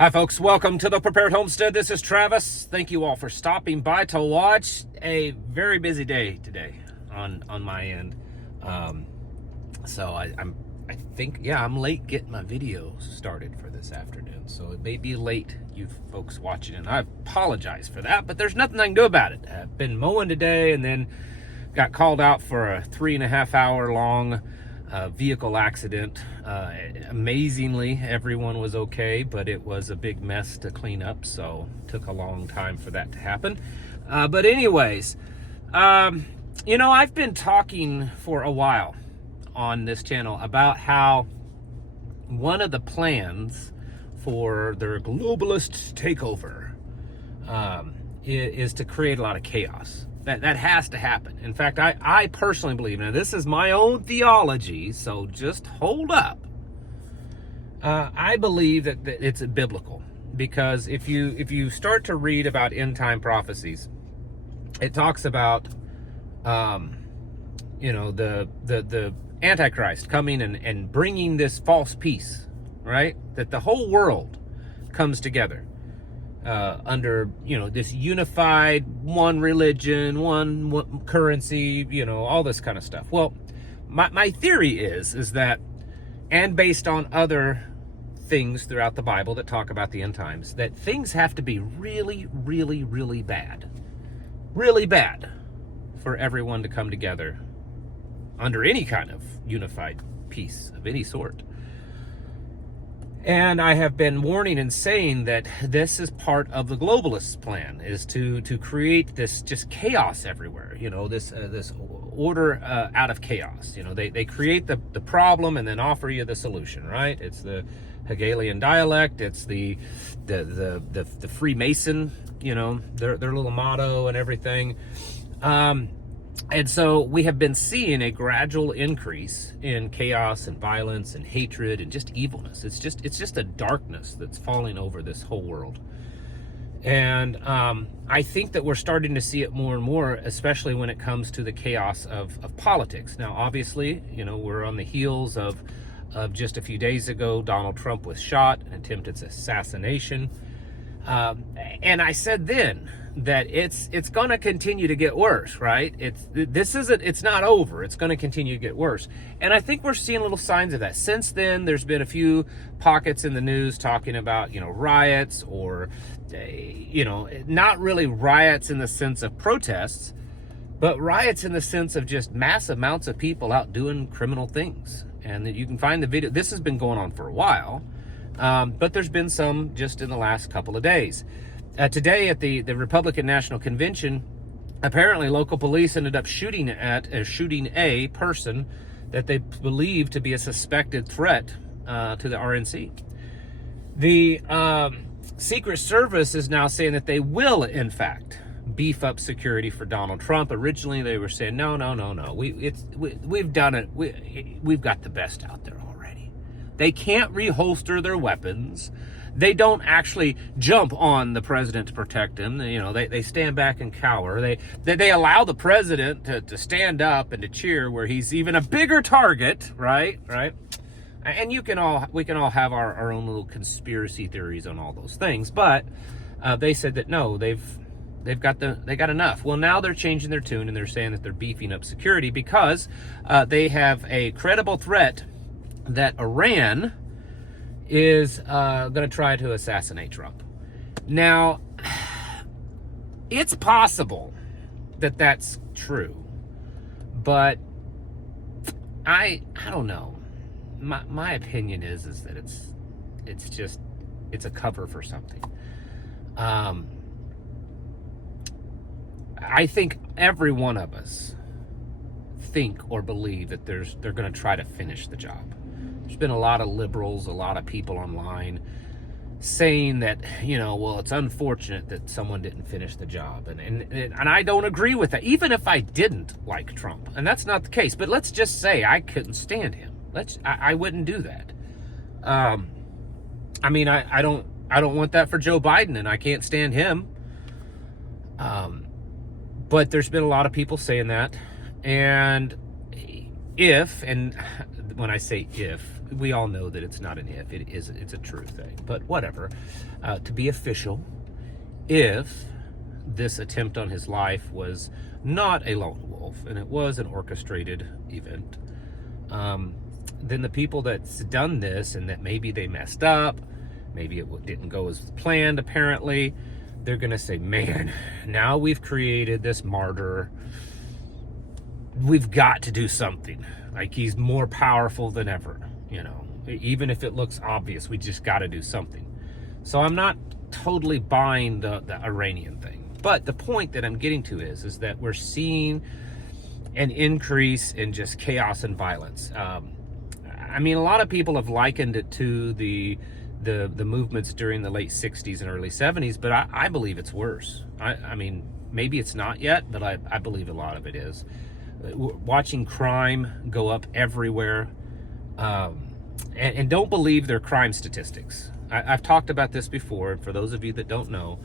Hi folks, welcome to the Prepared Homestead. This is Travis. Thank you all for stopping by to watch. A very busy day today on my end. So I think I'm late getting my video started for this afternoon. So it may be late, you folks watching, and I apologize for that, but there's nothing I can do about it. I've been mowing today and then got called out for a 3.5 hour long vehicle accident. Amazingly, everyone was okay, but it was a big mess to clean up, so it took a long time for that to happen. But anyways, I've been talking for a while on this channel about how one of the plans for their globalist takeover is to create a lot of chaos. That has to happen. In fact, I personally believe, now this is my own theology, so just hold up. I believe that it's biblical, because if you start to read about end time prophecies, it talks about the Antichrist coming and bringing this false peace, right? That the whole world comes together under this unified one religion, one currency, all this kind of stuff. Well, my theory is that, and based on other things throughout the Bible that talk about the end times, that things have to be really, really, really bad for everyone to come together under any kind of unified peace of any sort. And I have been warning and saying that this is part of the globalists' plan, is to create this just chaos everywhere. This order out of chaos. They create the problem and then offer you the solution, right? It's the Hegelian dialect. It's the Freemason. Their little motto and everything. And so we have been seeing a gradual increase in chaos and violence and hatred and just evilness. It's just a darkness that's falling over this whole world. And I think that we're starting to see it more and more, especially when it comes to the chaos of politics. Now, obviously, we're on the heels of just a few days ago, Donald Trump was shot, an attempted assassination. And I said then that it's going to continue to get worse, right? It's not over. It's going to continue to get worse. And I think we're seeing little signs of that. Since then, there's been a few pockets in the news talking about, riots, or, not really riots in the sense of protests, but riots in the sense of just mass amounts of people out doing criminal things. And that you can find the video. This has been going on for a while, but there's been some just in the last couple of days. Today at the Republican National Convention, apparently local police ended up shooting a person that they believe to be a suspected threat to the RNC. The Secret Service is now saying that they will, in fact, beef up security for Donald Trump. Originally, they were saying, no. We've done it. We've got the best out there already. They can't reholster their weapons. They don't actually jump on the president to protect him. They stand back and cower. They allow the president to stand up and to cheer where he's even a bigger target, right? And we can all have our own little conspiracy theories on all those things. But they said that no, they got enough. Well, now they're changing their tune and they're saying that they're beefing up security because they have a credible threat that Iran is going to try to assassinate Trump. Now, it's possible that that's true, but I don't know. My opinion is that it's a cover for something. I think every one of us think or believe that they're going to try to finish the job. There's been a lot of liberals, a lot of people online saying that, it's unfortunate that someone didn't finish the job. And I don't agree with that, even if I didn't like Trump. And that's not the case. But let's just say I couldn't stand him. I wouldn't do that. I don't want that for Joe Biden, and I can't stand him. But there's been a lot of people saying that. And when I say if, we all know that it's not an if, it's a true thing. But whatever. To be official, if this attempt on his life was not a lone wolf and it was an orchestrated event, then the people that's done this, and that maybe they messed up, maybe it didn't go as planned apparently, they're gonna say, man, now we've created this martyr, we've got to do something. Like, he's more powerful than ever, you know, even if it looks obvious, we just got to do something. So I'm not totally buying the Iranian thing, but the point that I'm getting to is that we're seeing an increase in just chaos and violence. I mean, a lot of people have likened it to the movements during the late 60s and early 70s, but I believe it's worse. I mean, maybe it's not yet, but I believe a lot of it is. Watching crime go up everywhere, and don't believe their crime statistics. I've talked about this before, and for those of you that don't know,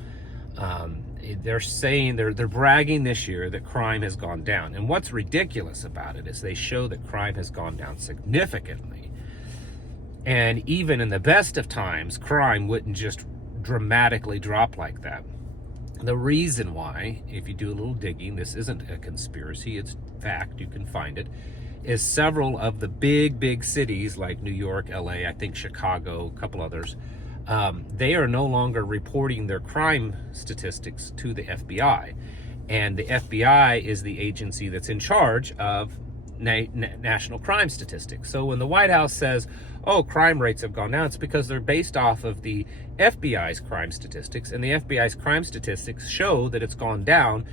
they're saying, they're bragging this year that crime has gone down. And what's ridiculous about it is they show that crime has gone down significantly. And even in the best of times, crime wouldn't just dramatically drop like that. The reason why, if you do a little digging, this isn't a conspiracy, it's fact, you can find it, is several of the big cities like New York, LA, I think Chicago, a couple others, they are no longer reporting their crime statistics to the FBI. And the FBI is the agency that's in charge of national crime statistics. So when the White House says, oh, crime rates have gone down, it's because they're based off of the FBI's crime statistics, and the FBI's crime statistics show that it's gone down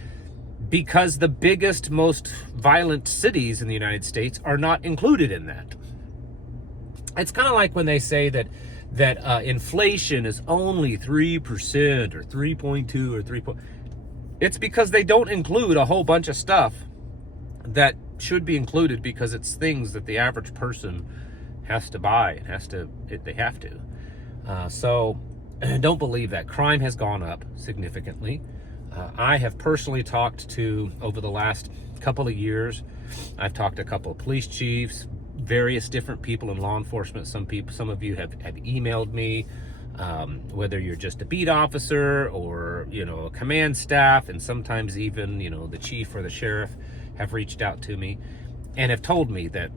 because the biggest, most violent cities in the United States are not included in that. It's kind of like when they say that inflation is only 3% or 3.2 or 3. It's because they don't include a whole bunch of stuff that should be included, because it's things that the average person has to buy and they have to. So don't believe that. Crime has gone up significantly. I have personally talked to, over the last couple of years, I've talked to a couple of police chiefs, various different people in law enforcement. Some of you have emailed me, whether you're just a beat officer or, you know, a command staff, and sometimes even, you know, the chief or the sheriff have reached out to me and have told me that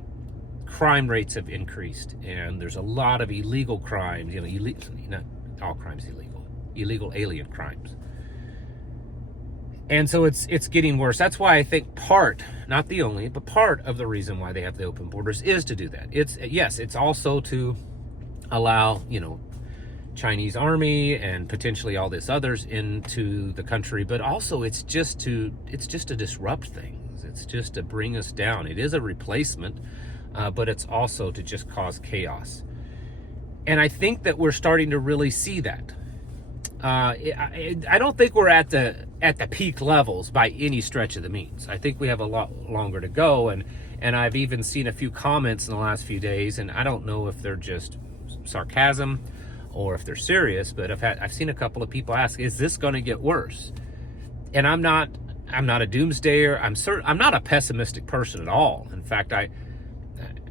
crime rates have increased, and there's a lot of illegal crimes, you know, not all crimes illegal alien crimes. And so it's getting worse. That's why I think part, not the only, but part of the reason why they have the open borders is to do that. It's also to allow, you know, Chinese army and potentially all this others into the country, but also it's just to disrupt things. It's just to bring us down. It is a replacement, but it's also to just cause chaos. And I think that we're starting to really see that. I don't think we're at the peak levels by any stretch of the means. I think we have a lot longer to go, and I've even seen a few comments in the last few days, and I don't know if they're just sarcasm or if they're serious, but I've seen a couple of people ask, is this going to get worse? And I'm not a doomsdayer. I'm not a pessimistic person at all. In fact,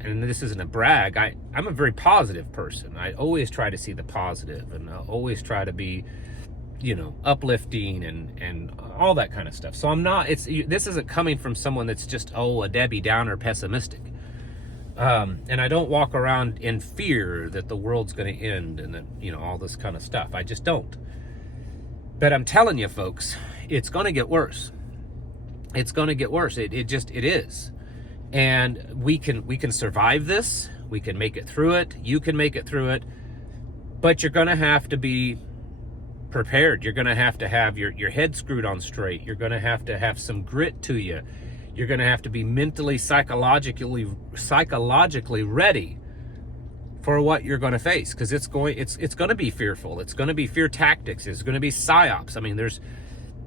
and this isn't a brag, I'm a very positive person. I always try to see the positive, and I always try to be, you know, uplifting and all that kind of stuff. So this isn't coming from someone that's just, a Debbie Downer pessimistic. And I don't walk around in fear that the world's going to end and that, you know, all this kind of stuff. I just don't. But I'm telling you, folks, it's going to get worse. It's going to get worse. It is. And we can survive this. We can make it through it. You can make it through it. But you're going to have to be prepared. You're going to have your head screwed on straight. You're going to have some grit to you. You're going to have to be mentally, psychologically ready for what you're going to face, because it's going to be fearful. It's going to be fear tactics. It's going to be psyops. I mean, there's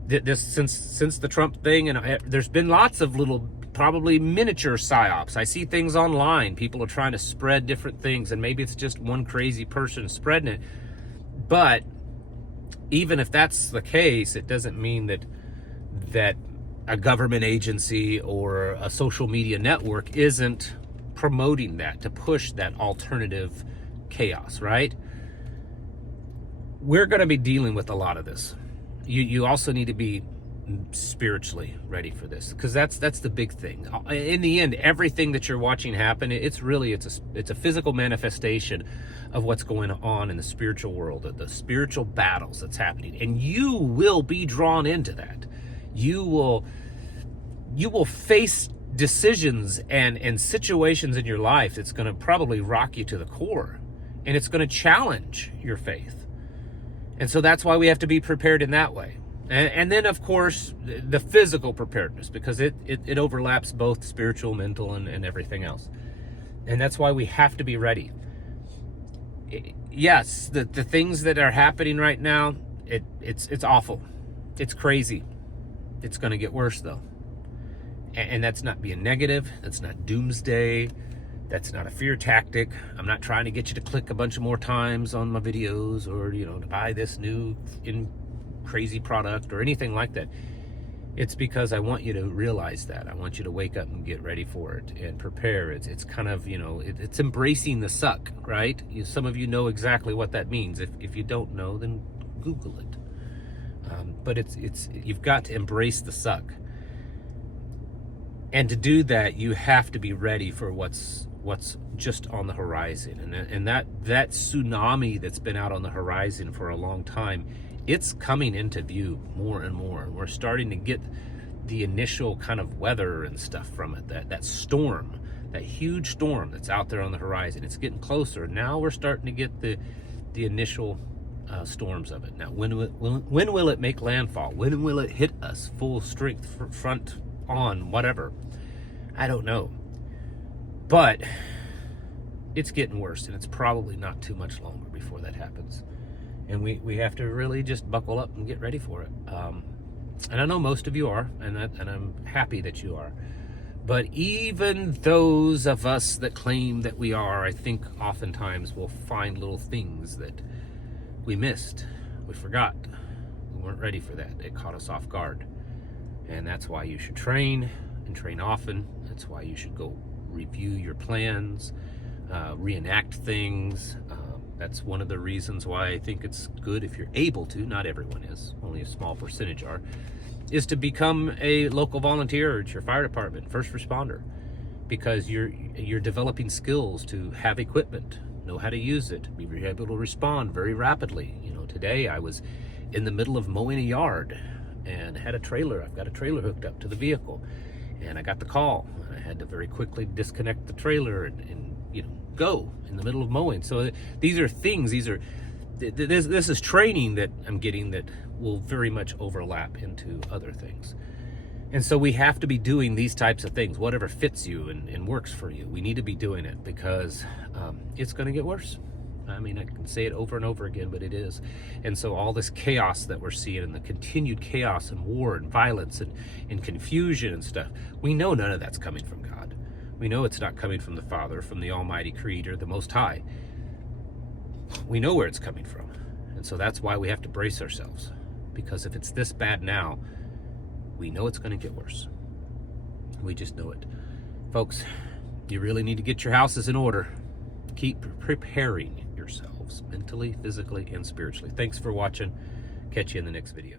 this since the Trump thing, and there's been lots of little, probably miniature psyops. I see things online. People are trying to spread different things, and maybe it's just one crazy person spreading it. But even if that's the case, it doesn't mean that a government agency or a social media network isn't promoting that, to push that alternative chaos, right? We're going to be dealing with a lot of this. You also need to be spiritually ready for this, because that's the big thing. In the end, everything that you're watching happen, it's a physical manifestation of what's going on in the spiritual world, of the spiritual battles that's happening, and you will be drawn into that. You will face decisions and situations in your life that's going to probably rock you to the core, and it's going to challenge your faith. And so that's why we have to be prepared in that way. And then, of course, the physical preparedness, because it overlaps both spiritual, mental, and everything else. And that's why we have to be ready. Yes, the things that are happening right now, it's awful. It's crazy. It's going to get worse, though. And that's not being negative. That's not doomsday. That's not a fear tactic. I'm not trying to get you to click a bunch of more times on my videos, or, to buy this new crazy product or anything like that. It's because I want you to realize that. I want you to wake up and get ready for it and prepare. It's kind of, it's embracing the suck, right? Some of you know exactly what that means. If you don't know, then Google it. But you've got to embrace the suck. And to do that, you have to be ready for what's just on the horizon. And that tsunami that's been out on the horizon for a long time, it's coming into view more and more. We're starting to get the initial kind of weather and stuff from it. That storm, that huge storm that's out there on the horizon, it's getting closer. Now we're starting to get the initial storms of it. Now, when will it make landfall? When will it hit us full strength, front on, whatever? I don't know. But it's getting worse, and it's probably not too much longer before that happens. And we have to really just buckle up and get ready for it. And I know most of you are, and I'm happy that you are. But even those of us that claim that we are, I think oftentimes we'll find little things that we missed, we forgot. We weren't ready for that. It caught us off guard. And that's why you should train, and train often. That's why you should go review your plans, reenact things. That's one of the reasons why I think it's good, if you're able to, not everyone is, only a small percentage are, is to become a local volunteer at your fire department, first responder, because you're developing skills to have equipment, know how to use it, be able to respond very rapidly. Today I was in the middle of mowing a yard and had a trailer. I've got a trailer hooked up to the vehicle, and I got the call. I had to very quickly disconnect the trailer and go in the middle of mowing. So these are things, this is training that I'm getting that will very much overlap into other things. And so we have to be doing these types of things, whatever fits you and works for you. We need to be doing it, because it's going to get worse. I mean, I can say it over and over again, but it is. And so all this chaos that we're seeing, and the continued chaos and war and violence and confusion and stuff, we know none of that's coming from God. We know it's not coming from the Father, from the Almighty Creator, the Most High. We know where it's coming from. And so that's why we have to brace ourselves. Because if it's this bad now, we know it's going to get worse. We just know it. Folks, you really need to get your houses in order. Keep preparing yourselves mentally, physically, and spiritually. Thanks for watching. Catch you in the next video.